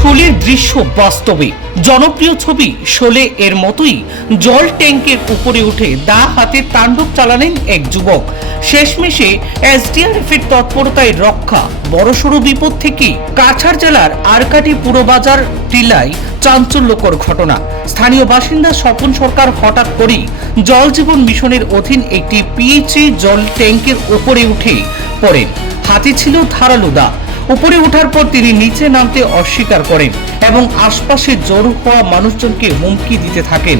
শোলের দৃশ্য বাস্তবে জনপ্রিয় ছবি শোলে এর মতোই জল ট্যাঙ্কের উপরে উঠে দা হাতে তাণ্ডব চালালেন এক যুবক। শেষমেশে এসডিআরএফের তৎপরতায় রক্ষা। বড়সড় বিপদ থেকে কাছাড় জেলার আরকাটি পুরবাজার টিলায় চাঞ্চল্যকর ঘটনা। স্থানীয় বাসিন্দা স্বপন সরকার হঠাৎ করেই জল জীবন মিশনের অধীন একটি পিএইচই জল ট্যাঙ্কের উপরে উঠে পড়েন। হাতে ছিল ধারালো দা। উপরে ওঠার পর তিনি নিচে নামতে অস্বীকার করেন এবং আশপাশে জড়ো হওয়া মানুষজনকে হুমকি দিতে থাকেন।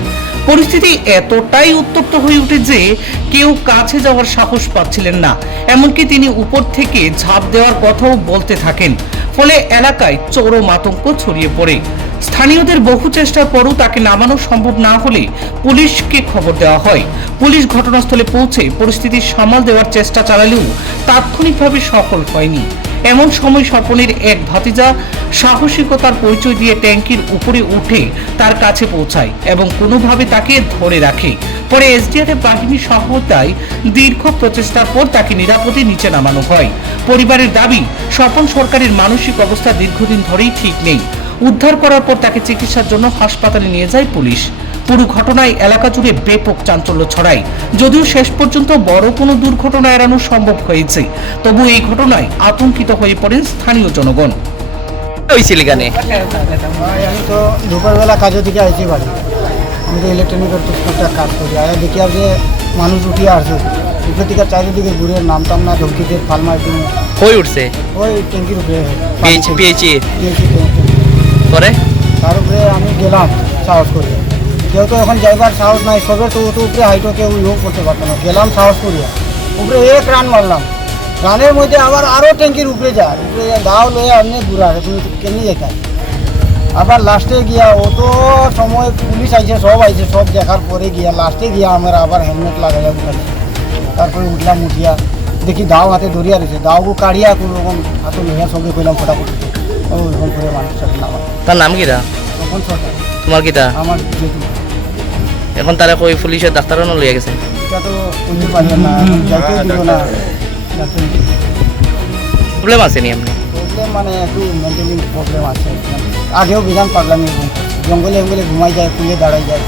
পরিস্থিতি এতটাই উত্তপ্ত হয়ে ওঠে যে কেউ কাছে যাওয়ার সাহস পাচ্ছিলেন না। এমনকি তিনি উপর থেকে ঝাঁপ দেওয়ার কথাও বলতে থাকেন। ফলে এলাকায় চরম আতঙ্ক ছড়িয়ে পড়ে। স্থানীয়দের বহু চেষ্টার পরও তাকে নামানো সম্ভব না হলে পুলিশকে খবর দেওয়া হয়। পুলিশ ঘটনাস্থলে পৌঁছে পরিস্থিতি সামাল দেওয়ার চেষ্টা চালালেও তাৎক্ষণিকভাবে সফল হয়নি। এমন সময় স্বপনের এক ভাতিজা সাহসিকতার পরিচয় দিয়ে ট্যাঙ্কির উপরে উঠে তার কাছে পৌঁছায় এবং কোনোভাবে তাকে ধরে রাখে। পরে এসডিআরএফ বাহিনীর সহায়তায় দীর্ঘ প্রচেষ্টার পর তাকে নিরাপদে নিচে নামানো হয়। পরিবারের দাবি, স্বপন সরকারের মানসিক অবস্থা দীর্ঘদিন ধরেই ঠিক নেই। উদ্ধার করার পর তাকে চিকিৎসার জন্য হাসপাতালে নিয়ে যায় পুলিশ। পুরো ঘটনায় এলাকা জুড়ে ব্যাপক চাঞ্চল্য ছড়ায়। যদিও শেষ পর্যন্ত বড় কোনো দুর্ঘটনা এড়ানো সম্ভব হয়েছে, তবু এই ঘটনায় আতঙ্কিত হয়ে পড়েন স্থানীয় জনগণ। হয়েছিল এখানে আমি তো দুপুরবেলা কাজের দিকে আইছি বাড়ি। আমি তো ইলেকট্রনিকের টুকটাক কাজ করি। আর দেখি আর যে মানুষ উঠিয়ে আসছে উপর থেকে চারিদিকে ঘুরে নামতাম না, ধমকিতে ফাল মারতাম। হয়ে উঠছে ওই ট্যাঙ্কির উপরে পেয়েছি ট্যাঙ্কি পরে তার উপরে আমি গেলাম সাহস করে। কেউ তো এখন যাইবার সাহস নাই, সবে তো উপরে হাইটো কেউ ইউ করতে পারতো না। গেলাম সাহস করিয়া উপরে এক রান মারলাম। রানের মধ্যে আবার আরও ট্যাঙ্কির উপরে যায়, উপরে দাও লয়ে আপনি ঘুরা তুমি কেমনি যেতাম। আবার লাস্টে গিয়া অত সময় পুলিশ আইছে, সব আইছে, সব দেখার পরে গিয়া লাস্টে গিয়া আমরা আবার হেলমেট লাগাইয়া উঠাইছি। তারপরে উঠলাম, উঠিয়া দেখি দাও হাতে ধরিয়া রয়েছে। দাওগু কাড়িয়া কোনো রকম হাতে লইয়া সঙ্গে কইলাম ফটাফট ওইরকম করে মানুষটাকে নামা। তার নাম কিটা? তখন সরকার তোমার কিটা? আমার যেহেতু এখন তারা কই পুলিশের ডাক্তারও লইয়া গেছে? এটা তো বলতে পারবেন না, যাইতেও দিব না। প্রবলেম আছে নি এমনি? প্রবলেম মানে একটু মেন্টালি প্রবলেম আছে। আগেও বিধান পারলাম, এরকম জঙ্গলে জঙ্গলে ঘুমাই যায়, খুলে দাঁড়াই যায়।